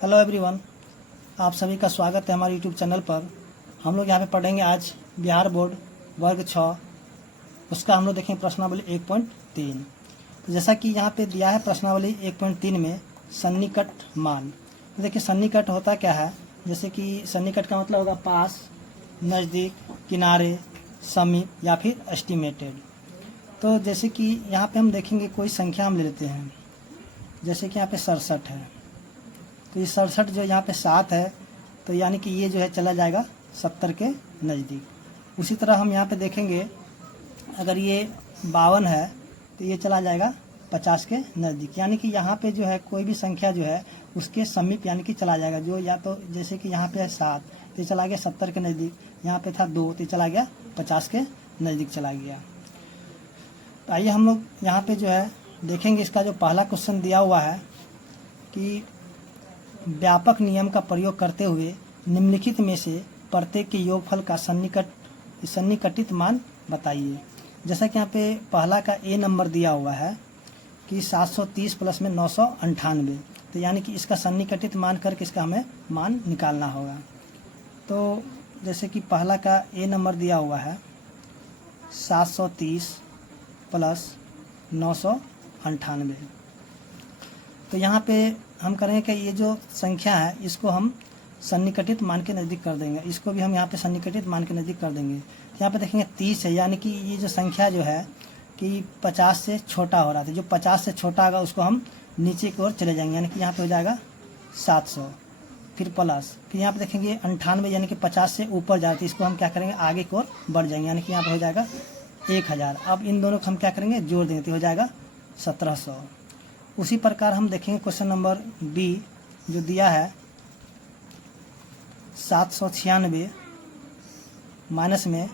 Hello everyone, आप सभी का स्वागत है हमारे यूट्यूब चैनल पर। हम लोग यहाँ पे पढ़ेंगे आज बिहार बोर्ड वर्ग 6, उसका हम लोग देखेंगे प्रश्नावली 1.3। तो जैसा कि यहाँ पे दिया है प्रश्नावली 1.3 में सन्निकट मान। तो देखिए सन्निकट होता क्या है, जैसे कि सन्निकट का मतलब होगा पास, नज़दीक, किनारे, समीप या फिर एस्टिमेटेड। तो जैसे कि यहाँ पे हम देखेंगे कोई संख्या हम ले लेते हैं, जैसे कि यहाँ पे 67 है। तो ये 67 जो यहाँ पे 7 है, तो यानी कि ये जो है चला जाएगा 70 के नज़दीक। उसी तरह हम यहाँ पे देखेंगे अगर ये 52 है तो ये चला जाएगा 50 के नज़दीक। यानी कि यहाँ पे जो है कोई भी संख्या जो है उसके समीप यानी कि चला जाएगा। जो या तो जैसे कि यहाँ पे है 7 तो ये चला गया 70 के नज़दीक, यहाँ पे था 2 तो ये चला गया 50 के नज़दीक चला गया। तो आइए हम लोग यहाँ पे जो है देखेंगे इसका जो पहला क्वेश्चन दिया हुआ है कि व्यापक नियम का प्रयोग करते हुए निम्नलिखित में से प्रत्येक के योगफल का सन्निकटित मान बताइए। जैसा कि यहाँ पे पहला का ए नंबर दिया हुआ है कि 730 प्लस में 998, तो यानी कि इसका सन्निकटित मान करके इसका हमें मान निकालना होगा। तो जैसे कि पहला का ए नंबर दिया हुआ है 730 प्लस 998, तो यहाँ पे हम करेंगे कि ये जो संख्या है इसको हम सन्निकटित मान के नज़दीक कर देंगे। इसको भी हम यहाँ पे सन्निकटित मान के नज़दीक कर देंगे। यहाँ पे देखेंगे 30 है, यानी कि ये जो संख्या जो है कि 50 से छोटा हो रहा था। जो 50 से छोटा होगा उसको हम नीचे की ओर चले जाएंगे, यानी कि यहाँ पे हो जाएगा 700। फिर प्लस, फिर यहाँ पे देखेंगे 98 यानी कि 50 से ऊपर जा रही थी, इसको हम क्या करेंगे आगे की ओर बढ़ जाएंगे, यानी कि यहाँ पर हो जाएगा 1000। अब इन दोनों को हम क्या करेंगे जोड़ देंगे तो हो जाएगा 1700। उसी प्रकार हम देखेंगे क्वेश्चन नंबर बी जो दिया है 796 माइनस में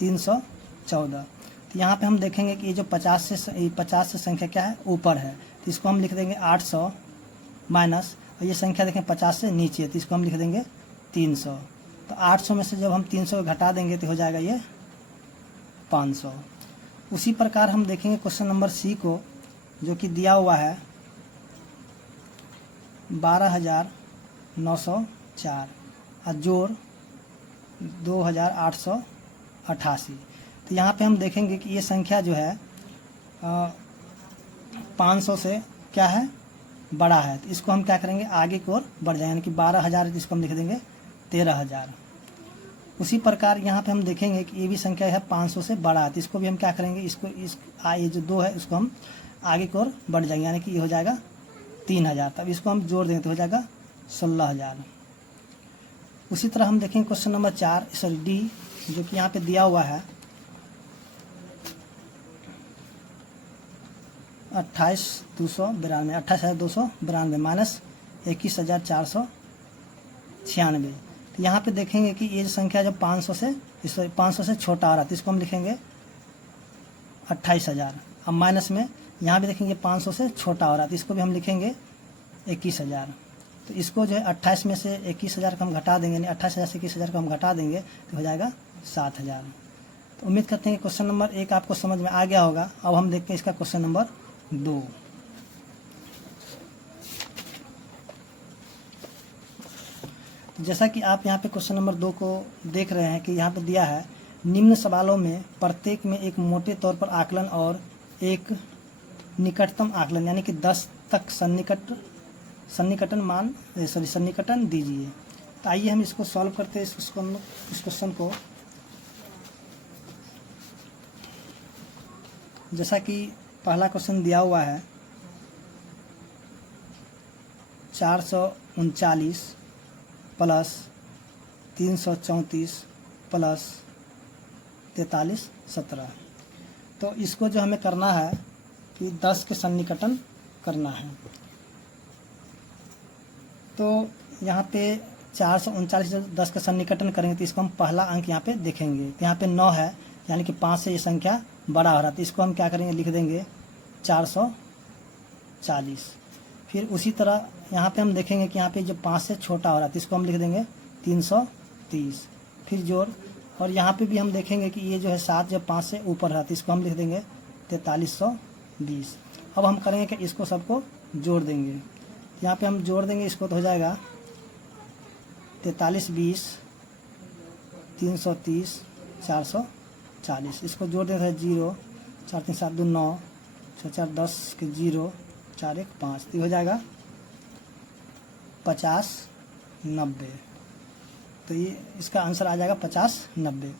314। तो यहाँ पे हम देखेंगे कि ये जो 50 से संख्या क्या है ऊपर है, तो इसको हम लिख देंगे 800 माइनस, और ये संख्या देखें 50 से नीचे है तो इसको हम लिख देंगे 300। तो 800 में से जब हम 300 घटा देंगे तो हो जाएगा ये 500। उसी प्रकार हम देखेंगे क्वेश्चन नंबर सी को जो कि दिया हुआ है 12,904 और जोड़ 2,888। तो यहाँ पे हम देखेंगे कि ये संख्या जो है 500 से क्या है बड़ा है, तो इसको हम क्या करेंगे आगे की ओर बढ़ जाएंगे, यानी कि 12,000 है इसको हम लिख देंगे 13,000। उसी प्रकार यहाँ पे हम देखेंगे कि ये भी संख्या है 500 से बड़ा है, तो इसको भी हम क्या करेंगे ये जो 2 है इसको हम आगे की ओर बढ़ जाएंगे, यानी कि ये हो जाएगा 3000। तब इसको हम जोड़ देंगे तो हो जाएगा 16,000। उसी तरह हम देखेंगे क्वेश्चन नंबर 4 डी जो कि यहाँ पे दिया हुआ है 28,292 माइनस 21,496। तो यहाँ पे देखेंगे कि ये संख्या जब 500 से छोटा आ रहा है तो इसको हम लिखेंगे 28,000। अब माइनस में यहाँ भी देखेंगे 500 से छोटा हो रहा है तो इसको भी हम लिखेंगे 21,000। तो इसको जो है 28 में से 21,000 को हम घटा देंगे, यानी 28,000 से 21,000 को हम घटा देंगे तो हो जाएगा 7,000। तो उम्मीद करते हैं कि क्वेश्चन नंबर 1 आपको समझ में आ गया होगा। अब हम देखते हैं इसका क्वेश्चन नंबर 2। जैसा कि आप यहाँ पे क्वेश्चन नंबर 2 को देख रहे हैं कि यहाँ पे दिया है निम्न सवालों में प्रत्येक में एक मोटे तौर पर आकलन और एक निकटतम आकलन यानी कि 10 तक सन्निकटन दीजिए। तो आइए हम इसको सॉल्व करते हैं इस क्वेश्चन को। जैसा कि पहला क्वेश्चन दिया हुआ है 439 प्लस 334 प्लस 4317। तो इसको जो हमें करना है कि 10 के सन्निकटन करना है। तो यहाँ पे 439 जब 10 का सन्निकटन करेंगे तो इसको हम पहला अंक यहाँ पे देखेंगे, तो यहाँ पे 9 है, यानी कि 5 से ये संख्या बड़ा हो रहा है तो इसको हम क्या करेंगे लिख देंगे 440। फिर उसी तरह यहाँ पे हम देखेंगे कि यहाँ पे जो 5 से छोटा हो रहा है तो इसको हम लिख देंगे 330। फिर जोड़, और यहाँ पे भी हम देखेंगे कि ये जो है 7 जब 5 से ऊपर रहा तो इसको हम लिख देंगे 4320। अब हम करेंगे कि इसको सबको जोड़ देंगे, तो यहाँ पे हम जोड़ देंगे इसको तो हो जाएगा 43 20 330 440। इसको जोड़ देंगे 0 4 3 7 2 9 6 4 10 के 0 4 1 5, तो हो जाएगा 50 90। तो ये इसका आंसर आ जाएगा 50 90।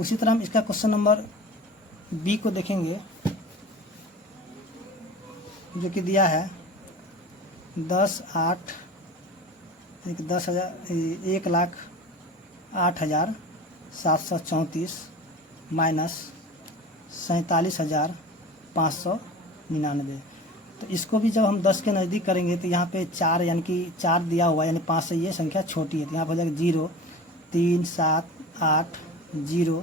उसी तरह हम इसका क्वेश्चन नंबर बी को देखेंगे, जो कि दिया है 1,08,734 माइनस 47,599। तो इसको भी जब हम 10 के नज़दीक करेंगे तो यहाँ पे 4 यानी कि 4 दिया हुआ है, यानी 5 से ये संख्या छोटी है, तो यहाँ पर हो जाएगा 0 3 7 8 0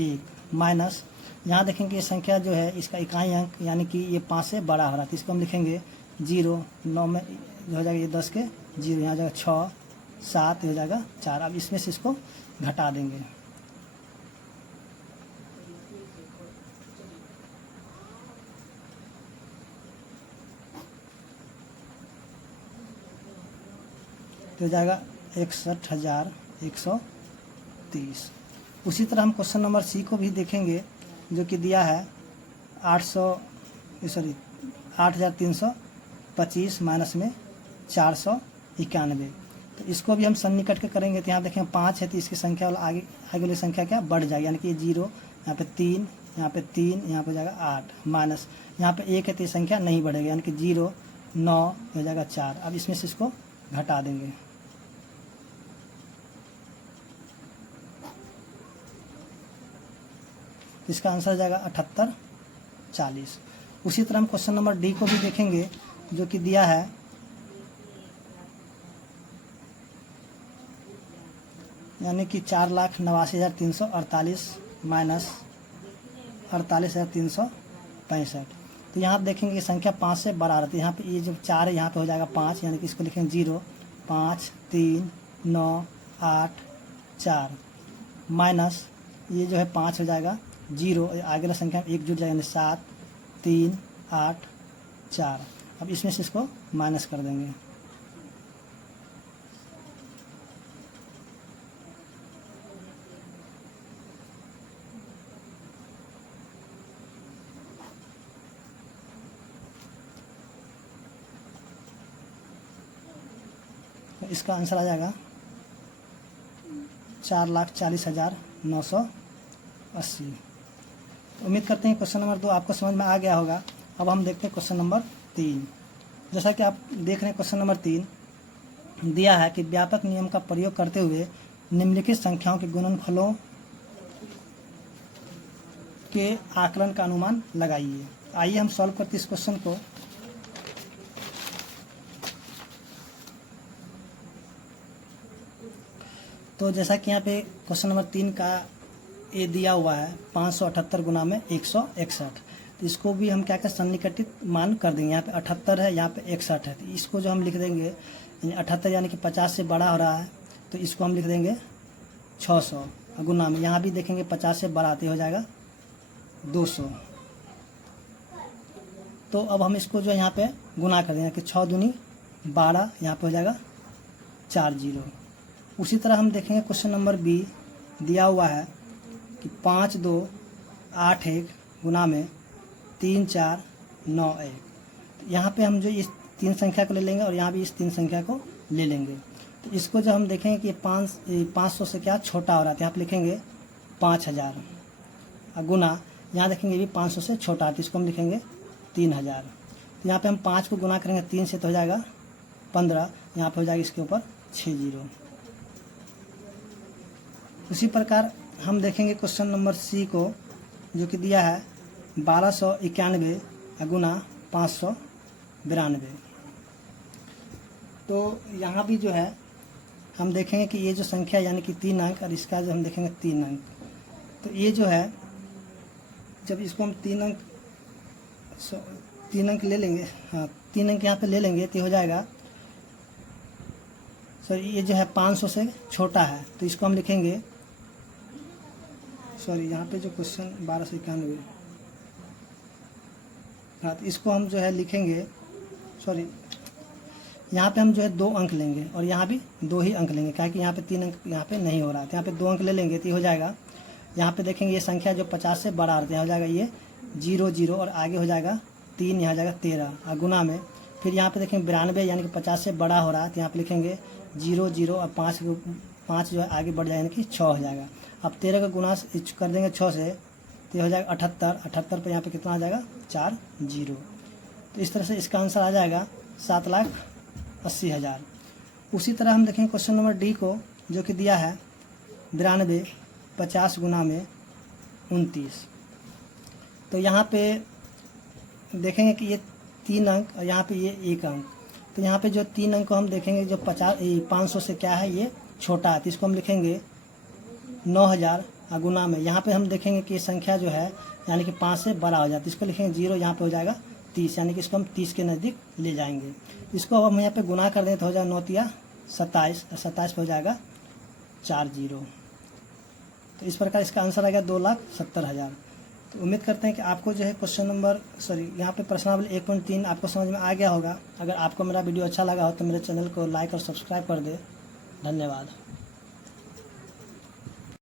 1 माइनस, यहाँ देखेंगे ये संख्या जो है इसका इकाई अंक यानी कि ये 5 से बड़ा हो रहा है, तो इसको हम लिखेंगे 0 9 में जो हो जाएगा ये 10 के 0, यहाँ जाएगा 6 7 हो जाएगा 4। अब इसमें से इसको घटा देंगे, तो हो जाएगा 61,130। उसी तरह हम क्वेश्चन नंबर सी को भी देखेंगे, जो कि दिया है 8,325 माइनस में 491। तो इसको भी हम सन्निकट के करेंगे, तो यहाँ देखें 5 है तो इसकी संख्या वाला आगे वाली संख्या क्या बढ़ जाएगी, यानी कि ये 0 यहाँ पे 3 यहाँ पे 3 यहाँ पे हो जाएगा 8 माइनस यहाँ पे 1 है तो ये संख्या नहीं बढ़ेगी, यानी कि 0 9 हो जाएगा 4। अब इसमें से इसको घटा देंगे, इसका आंसर हो जाएगा 78 40। उसी तरह हम क्वेश्चन नंबर डी को भी देखेंगे, जो कि दिया है यानी कि 4,89,348 माइनस 48,365। तो यहाँ देखेंगे संख्या 5 से बड़ा रहती है, यहाँ पे ये जो 4 है यहाँ पे हो जाएगा 5, यानी कि इसको लिखेंगे 0 5 3 9 8 4 माइनस ये जो है 5 हो जाएगा 0, आगे वाला संख्या 1 जुड़ जाएगा, यानी 7 3 8 4। अब इसमें से इसको माइनस कर देंगे, तो इसका आंसर आ जाएगा 4,40,980। उम्मीद करते हैं क्वेश्चन नंबर 2 आपको समझ में आ गया होगा। अब हम देखते हैं क्वेश्चन नंबर 3। जैसा कि आप देख रहे हैं क्वेश्चन नंबर 3 दिया है कि व्यापक नियम का प्रयोग करते हुए निम्नलिखित संख्याओं के गुणनफलों के आकलन का अनुमान लगाइए। आइए हम सॉल्व करते इस क्वेश्चन को। तो जैसा कि यहाँ पे क्वेश्चन नंबर 3 का ये दिया हुआ है 578 गुना में 161, तो इसको भी हम क्या कर सन्निकटित मान कर देंगे। यहाँ पे 78 है, यहाँ पे 61 है, तो इसको जो हम लिख देंगे 78 यानी कि 50 से बड़ा हो रहा है, तो इसको हम लिख देंगे 600 गुना में, यहाँ भी देखेंगे 50 से बड़ा आते हो जाएगा 200। तो अब हम इसको जो यहाँ पे गुना कर देंगे कि 6 दूनी 12, यहाँ पे हो जाएगा 4 0। उसी तरह हम देखेंगे क्वेश्चन नंबर बी दिया हुआ है कि 5 2 8 1 गुना में 3 4 9 1। यहाँ पे हम जो इस 3 संख्या को ले लेंगे और यहाँ भी इस 3 संख्या को ले लेंगे। तो इसको जब हम देखेंगे कि 500 से क्या छोटा हो रहा है, तो यहाँ पे लिखेंगे 5000 गुना, यहाँ देखेंगे भी 500 से छोटा है, तो इसको हम लिखेंगे 3000। तो यहाँ पे हम 5 को गुना करेंगे 3 से तो हो जाएगा 15, यहाँ पे हो जाएगा इसके ऊपर 6 0। उसी प्रकार हम देखेंगे क्वेश्चन नंबर सी को, जो कि दिया है 1291 गुना 592। तो यहाँ भी जो है हम देखेंगे कि ये जो संख्या यानी कि 3 अंक और इसका जो हम देखेंगे 3 अंक, तो ये जो है जब इसको हम 3 अंक ले लेंगे, हाँ 3 अंक यहाँ पे ले लेंगे तो हो जाएगा, सॉरी ये जो है 500 से छोटा है, तो इसको हम लिखेंगे, सॉरी यहाँ पे जो क्वेश्चन 1291, हाँ तो इसको हम जो है लिखेंगे, सॉरी यहाँ पे हम जो है 2 अंक लेंगे और यहाँ भी 2 ही अंक लेंगे, क्या कि यहाँ पे 3 अंक यहाँ पे नहीं हो रहा है, तो यहाँ पे 2 अंक ले लेंगे तो ये हो जाएगा। यहाँ पे देखेंगे ये संख्या जो 50 से बड़ा होता है हो जाएगा ये 0 0 और आगे हो जाएगा 3, यहाँ हो जाएगा 13 और गुना में फिर यहाँ पे देखेंगे 92 यानी कि 50 से बड़ा हो रहा है, तो यहाँ पे लिखेंगे 0 0 और 5 जो है आगे बढ़ जाएगा यानी कि 6 हो जाएगा। अब 13 का गुना कर देंगे 6 से तो ये हो जाएगा 78, 78 पर यहाँ पे कितना आ जाएगा 4 0। तो इस तरह से इसका आंसर आ जाएगा 7,80,000। उसी तरह हम देखेंगे क्वेश्चन नंबर डी को, जो कि दिया है 92 50 गुना में 29। तो यहाँ पे देखेंगे कि ये 3 अंक और यहाँ पे ये 1 अंक, तो यहाँ पे जो 3 अंक को हम देखेंगे जो 500 से क्या है ये छोटा है, तो इसको हम लिखेंगे 9,000 गुना में। यहाँ पे हम देखेंगे कि ये संख्या जो है यानी कि 5 से बड़ा हो जाता है, इसको लिखेंगे 0, यहाँ पे हो जाएगा 30 यानी कि इसको हम 30 के नज़दीक ले जाएंगे। इसको अब हम यहाँ पे गुना कर दें तो हो जाएगा 9 तिया 27 और 27 पे हो जाएगा 4 0। तो इस प्रकार इसका आंसर आ गया 2,70,000। तो उम्मीद करते हैं कि आपको जो है क्वेश्चन नंबर यहाँ पे प्रश्नावली 1.3 आपको समझ में आ गया होगा। अगर आपको मेरा वीडियो अच्छा लगा हो तो मेरे चैनल को लाइक और सब्सक्राइब कर दे। धन्यवाद।